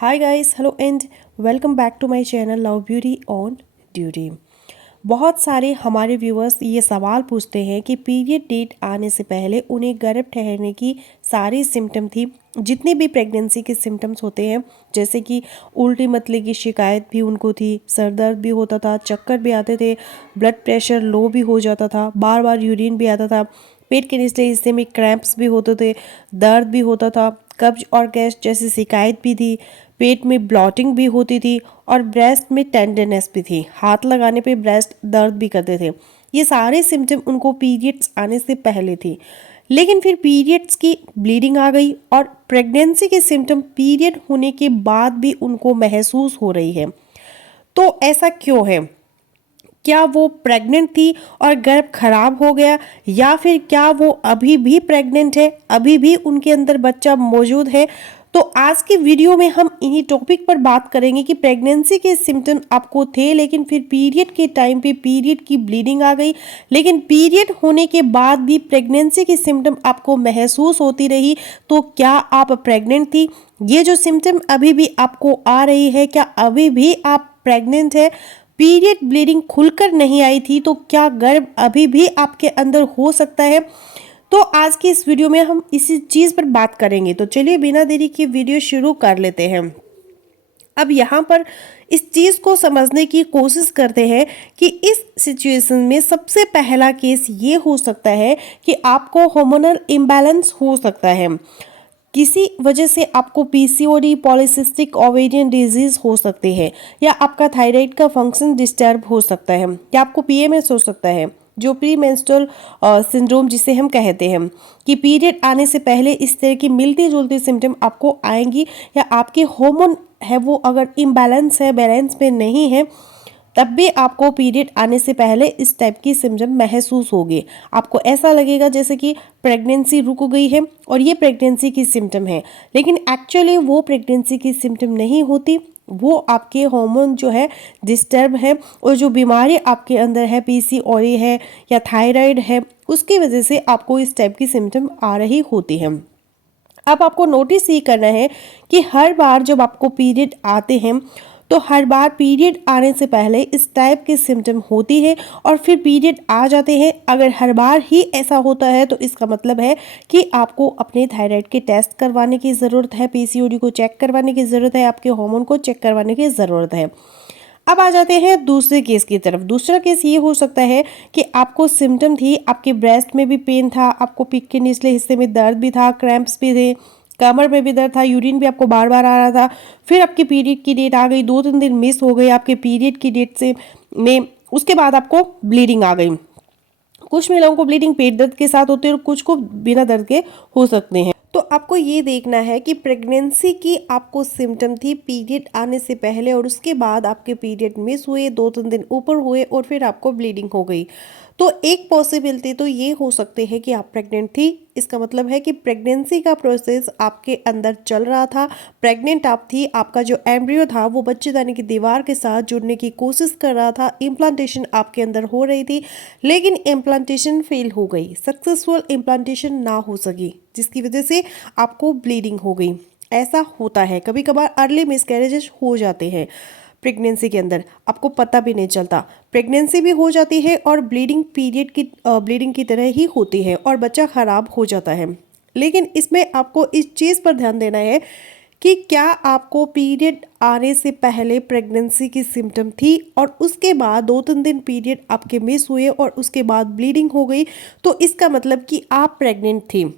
Hi guys, hello and welcome back to my channel Love Beauty on Duty. बहुत सारे हमारे viewers ये सवाल पूछते हैं कि पीरियड डेट आने से पहले उन्हें गर्भ ठहरने की सारी सिम्टम थी, जितने भी प्रेगनेंसी के सिम्टम्स होते हैं, जैसे कि उल्टी मतले की शिकायत भी उनको थी, सर दर्द भी होता था, चक्कर भी आते थे, ब्लड प्रेशर लो भी हो जाता था, बार बार यूरिन भी आता था, पेट के निचले हिस्से में क्रैम्प्स भी होते थे, दर्द भी होता था, कब्ज और गैस जैसी शिकायत भी थी, पेट में ब्लॉटिंग भी होती थी और ब्रेस्ट में टेंडरनेस भी थी। हाथ लगाने पे ब्रेस्ट दर्द भी करते थे। ये सारे सिम्टम उनको पीरियड्स आने से पहले थी। लेकिन फिर पीरियड्स की ब्लीडिंग आ गई और प्रेगनेंसी के सिम्टम पीरियड होने के बाद भी उनको महसूस हो रही है। तो ऐसा क्यों है? क्या वो प्रेग्नेंट थी और गर्भ खराब हो गया, या फिर क्या वो अभी भी प्रेग्नेंट है, अभी भी उनके अंदर बच्चा मौजूद है? तो आज की वीडियो में हम इन्हीं टॉपिक पर बात करेंगे कि प्रेगनेंसी के सिम्टम आपको थे, लेकिन फिर पीरियड के टाइम पे पीरियड की ब्लीडिंग आ गई, लेकिन पीरियड होने के बाद भी प्रेगनेंसी की सिम्टम आपको महसूस होती रही। तो क्या आप प्रेग्नेंट थी? ये जो सिम्टम अभी भी आपको आ रही है, क्या अभी भी आप प्रेग्नेंट है? पीरियड ब्लीडिंग खुलकर नहीं आई थी, तो क्या गर्भ अभी भी आपके अंदर हो सकता है? तो आज की इस वीडियो में हम इसी चीज़ पर बात करेंगे। तो चलिए बिना देरी के वीडियो शुरू कर लेते हैं। अब यहाँ पर इस चीज़ को समझने की कोशिश करते हैं कि इस सिचुएशन में सबसे पहला केस ये हो सकता है कि आपको हार्मोनल इम्बैलेंस हो सकता है। किसी वजह से आपको पीसीओडी, पॉलीसिस्टिक ओवेरियन डिजीज हो सकती है, या आपका थायराइड का फंक्शन डिस्टर्ब हो सकता है, या आपको पीएमएस हो सकता है, जो प्री मेंस्ट्रुअल सिंड्रोम जिसे हम कहते हैं, कि पीरियड आने से पहले इस तरह की मिलती जुलती सिम्टम आपको आएंगी, या आपके हार्मोन है वो अगर इम्बैलेंस है, बैलेंस में नहीं है, तब भी आपको पीरियड आने से पहले इस टाइप की सिम्टम महसूस होगी। आपको ऐसा लगेगा जैसे कि प्रेगनेंसी रुक गई है और ये प्रेगनेंसी की सिम्टम है, लेकिन एक्चुअली वो प्रेगनेंसी की सिम्टम नहीं होती, वो आपके हार्मोन जो है डिस्टर्ब है, और जो बीमारी आपके अंदर है, पीसीओडी है या थायराइड है, उसकी वजह से आपको इस टाइप की सिम्टम आ रही होती है। अब आपको नोटिस ये करना है कि हर बार जब आपको पीरियड आते हैं, तो हर बार पीरियड आने से पहले इस टाइप के सिम्टम होती है और फिर पीरियड आ जाते हैं। अगर हर बार ही ऐसा होता है तो इसका मतलब है कि आपको अपने थायराइड के टेस्ट करवाने की ज़रूरत है, पीसीओडी को चेक करवाने की ज़रूरत है, आपके हार्मोन को चेक करवाने की ज़रूरत है। अब आ जाते हैं दूसरे केस की तरफ। दूसरा केस ये हो सकता है कि आपको सिम्टम थी, आपके ब्रेस्ट में भी पेन था, आपको पीठ के निचले हिस्से में दर्द भी था, क्रैम्प्स भी थे, कमर में भी दर्द था, यूरिन भी आपको बार बार आ रहा था, फिर आपकी पीरियड की डेट आ गई, 2-3 दिन मिस हो गए आपके पीरियड की डेट से में, उसके बाद आपको ब्लीडिंग आ गई। कुछ महिलाओं को ब्लीडिंग पेट दर्द के साथ होती है और कुछ को बिना दर्द के हो सकते हैं। तो आपको ये देखना है कि प्रेगनेंसी की आपको सिम्टम थी पीरियड आने से पहले, और उसके बाद आपके पीरियड मिस हुए, 2-3 दिन ऊपर हुए और फिर आपको ब्लीडिंग हो गई। तो एक पॉसिबिलिटी तो ये हो सकती है कि आप प्रेग्नेंट थी। इसका मतलब है कि प्रेगनेंसी का प्रोसेस आपके अंदर चल रहा था, प्रेग्नेंट आप थी, आपका जो एम्ब्रियो था वो बच्चेदानी की दीवार के साथ जुड़ने की कोशिश कर रहा था, इम्प्लांटेशन आपके अंदर हो रही थी, लेकिन इम्प्लांटेशन फेल हो गई, सक्सेसफुल इम्प्लांटेशन ना हो सकी, जिसकी वजह से आपको ब्लीडिंग हो गई। ऐसा होता है, कभी कभार अर्ली मिसकैरेजेस हो जाते हैं प्रेगनेंसी के अंदर, आपको पता भी नहीं चलता। प्रेगनेंसी भी हो जाती है और ब्लीडिंग पीरियड की ब्लीडिंग की तरह ही होती है और बच्चा खराब हो जाता है। लेकिन इसमें आपको इस चीज़ पर ध्यान देना है कि क्या आपको पीरियड आने से पहले प्रेगनेंसी की सिम्टम थी और उसके बाद 2-3 दिन पीरियड आपके मिस हुए और उसके बाद ब्लीडिंग हो गई, तो इसका मतलब कि आप प्रेग्नेंट थी।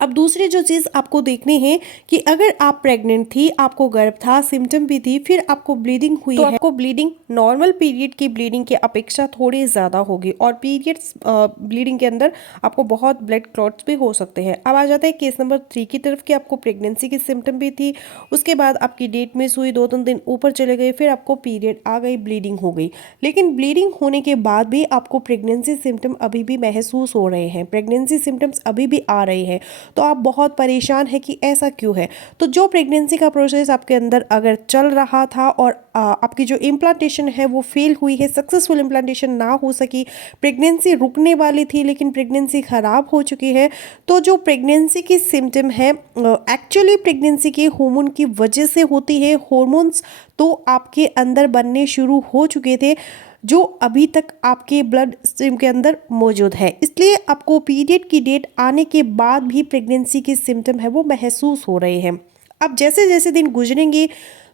अब दूसरी जो चीज़ आपको देखनी है कि अगर आप प्रेग्नेंट थी, आपको गर्भ था, सिम्टम भी थी, फिर आपको ब्लीडिंग हुई तो है, आपको ब्लीडिंग नॉर्मल पीरियड की ब्लीडिंग की अपेक्षा थोड़ी ज़्यादा होगी, और पीरियड्स ब्लीडिंग के अंदर आपको बहुत ब्लड क्लॉट्स भी हो सकते हैं। अब आ जाता है केस नंबर 3 की तरफ कि आपको प्रेगनेंसी की सिम्टम भी थी, उसके बाद आपकी डेट मिस हुई, 2-3 दिन ऊपर चले गए, फिर आपको पीरियड आ गई, ब्लीडिंग हो गई, लेकिन ब्लीडिंग होने के बाद भी आपको प्रेगनेंसी सिम्टम अभी भी महसूस हो रहे हैं, प्रेगनेंसी सिम्टम्स अभी भी आ रहे हैं। तो आप बहुत परेशान हैं कि ऐसा क्यों है। तो जो प्रेगनेंसी का प्रोसेस आपके अंदर अगर चल रहा था और आपकी जो इम्प्लांटेशन है वो फेल हुई है, सक्सेसफुल इम्प्लांटेशन ना हो सकी, प्रेगनेंसी रुकने वाली थी लेकिन प्रेगनेंसी ख़राब हो चुकी है, तो जो प्रेगनेंसी की सिम्टम है एक्चुअली प्रेगनेंसी के हार्मोन की वजह से होती है। हार्मोन्स तो आपके अंदर बनने शुरू हो चुके थे जो अभी तक आपके ब्लड स्ट्रीम के अंदर मौजूद है, इसलिए आपको पीरियड की डेट आने के बाद भी प्रेगनेंसी के सिम्टम है वो महसूस हो रहे हैं। अब जैसे जैसे दिन गुजरेंगे,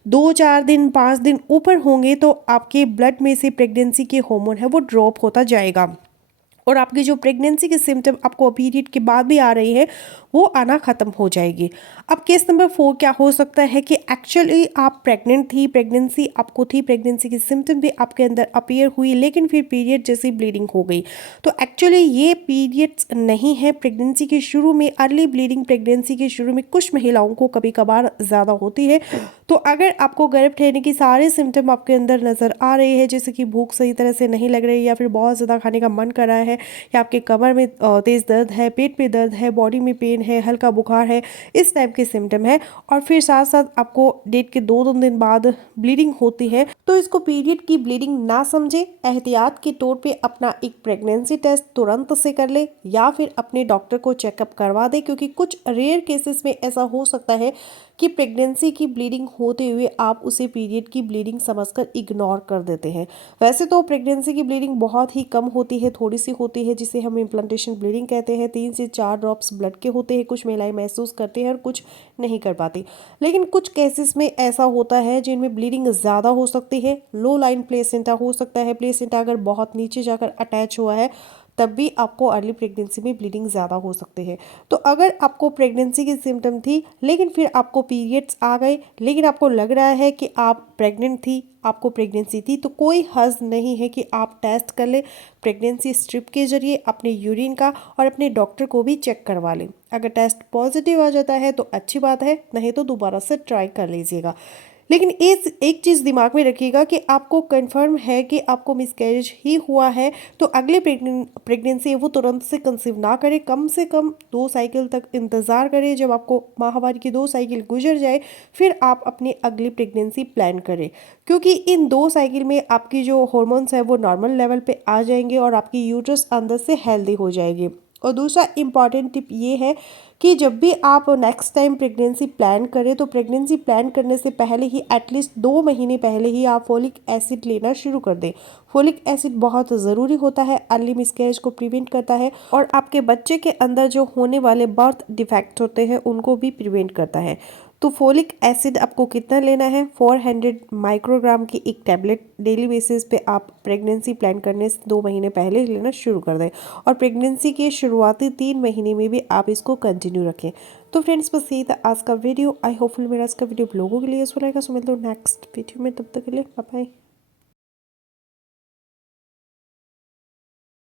2-4 दिन 5 दिन ऊपर होंगे, तो आपके ब्लड में से प्रेगनेंसी के हार्मोन है वो ड्रॉप होता जाएगा और आपकी जो प्रेगनेंसी के सिम्टम आपको पीरियड के बाद भी आ रही है वो आना ख़त्म हो जाएगी। अब केस नंबर 4 क्या हो सकता है कि एक्चुअली आप प्रेग्नेंट थी, प्रेगनेंसी आपको थी, प्रेगनेंसी की सिम्टम भी आपके अंदर अपीयर हुई, लेकिन फिर पीरियड जैसी ब्लीडिंग हो गई। तो एक्चुअली ये पीरियड्स नहीं है, प्रेगनेंसी के शुरू में अर्ली ब्लीडिंग प्रेगनेंसी के शुरू में कुछ महिलाओं को कभी कभार ज़्यादा होती है। तो अगर आपको गर्भ ठहरने की सारे सिम्टम आपके अंदर नज़र आ रहे हैं, जैसे कि भूख सही तरह से नहीं लग रही या फिर बहुत ज़्यादा खाने का मन कर रहा है, या आपके कमर में तेज़ दर्द है, पेट में दर्द है, बॉडी में पेन है, हल्का बुखार है, इस टाइप के सिम्टम है, और फिर साथ साथ आपको डेट के 2-3 दिन बाद ब्लीडिंग होती है, तो इसको पीरियड की ब्लीडिंग ना समझे, एहतियात के तौर पे अपना एक प्रेगनेंसी टेस्ट तुरंत से कर ले या फिर अपने डॉक्टर को चेकअप करवा दे, क्योंकि कुछ रेयर केसेस में ऐसा हो सकता है कि प्रेगनेंसी की ब्लीडिंग होते हुए आप उसे पीरियड की ब्लीडिंग समझकर इग्नोर कर देते हैं। वैसे तो प्रेगनेंसी की ब्लीडिंग बहुत ही कम होती है, थोड़ी सी होती है, जिसे हम इम्प्लांटेशन ब्लीडिंग कहते हैं। 3 से 4 ड्रॉप्स ब्लड के होते हैं, कुछ महिलाएं महसूस करती हैं और कुछ नहीं कर पाती। लेकिन कुछ केसेस में ऐसा होता है जिनमें ब्लीडिंग ज़्यादा हो सकती है। लो लाइन प्लेसेंटा हो सकता है, प्लेसेंटा अगर बहुत नीचे जाकर अटैच हुआ है तब भी आपको अर्ली प्रेगनेंसी में ब्लीडिंग ज़्यादा हो सकती है। तो अगर आपको प्रेगनेंसी की सिम्टम थी लेकिन फिर आपको पीरियड्स आ गए, लेकिन आपको लग रहा है कि आप प्रेग्नेंट थी, आपको प्रेगनेंसी थी, तो कोई हर्ज नहीं है कि आप टेस्ट कर ले प्रेगनेंसी स्ट्रिप के जरिए अपने यूरिन का, और अपने डॉक्टर को भी चेक करवा लें। अगर टेस्ट पॉजिटिव आ जाता है तो अच्छी बात है, नहीं तो दोबारा से ट्राई कर लीजिएगा। लेकिन इस एक चीज़ दिमाग में रखिएगा कि आपको कंफर्म है कि आपको मिसकैरेज ही हुआ है, तो अगले प्रेगनेंसी वो तुरंत से कंसीव ना करें, कम से कम 2 साइकिल तक इंतज़ार करें। जब आपको माहवारी की 2 साइकिल गुजर जाए फिर आप अपनी अगली प्रेगनेंसी प्लान करें, क्योंकि इन 2 साइकिल में आपकी जो हॉर्मोन्स है वो नॉर्मल लेवल पे आ जाएंगे और आपकी यूट्रस अंदर से हेल्दी हो जाएगी। और दूसरा इम्पॉर्टेंट टिप ये है कि जब भी आप नेक्स्ट टाइम प्रेगनेंसी प्लान करें तो प्रेगनेंसी प्लान करने से पहले ही एटलीस्ट 2 महीने पहले ही आप फोलिक एसिड लेना शुरू कर दें। फोलिक एसिड बहुत ज़रूरी होता है, अर्ली मिसकैरेज को प्रिवेंट करता है और आपके बच्चे के अंदर जो होने वाले बर्थ डिफेक्ट होते हैं उनको भी प्रिवेंट करता है। तो फोलिक एसिड आपको कितना लेना है? 400 माइक्रोग्राम की एक टैबलेट डेली बेसिस पे आप प्रेगनेंसी प्लान करने से 2 महीने पहले लेना शुरू कर दें, और प्रेगनेंसी के शुरुआती 3 महीने में भी आप इसको कंटिन्यू रखें। तो फ्रेंड्स, बस यही था आज का वीडियो। आई होपफुल मेरा आज का वीडियो आप लोगों के लिए यूजफुल रहेगा। सो मिलते हैं नेक्स्ट वीडियो में, तब तक के लिए बाय बाय।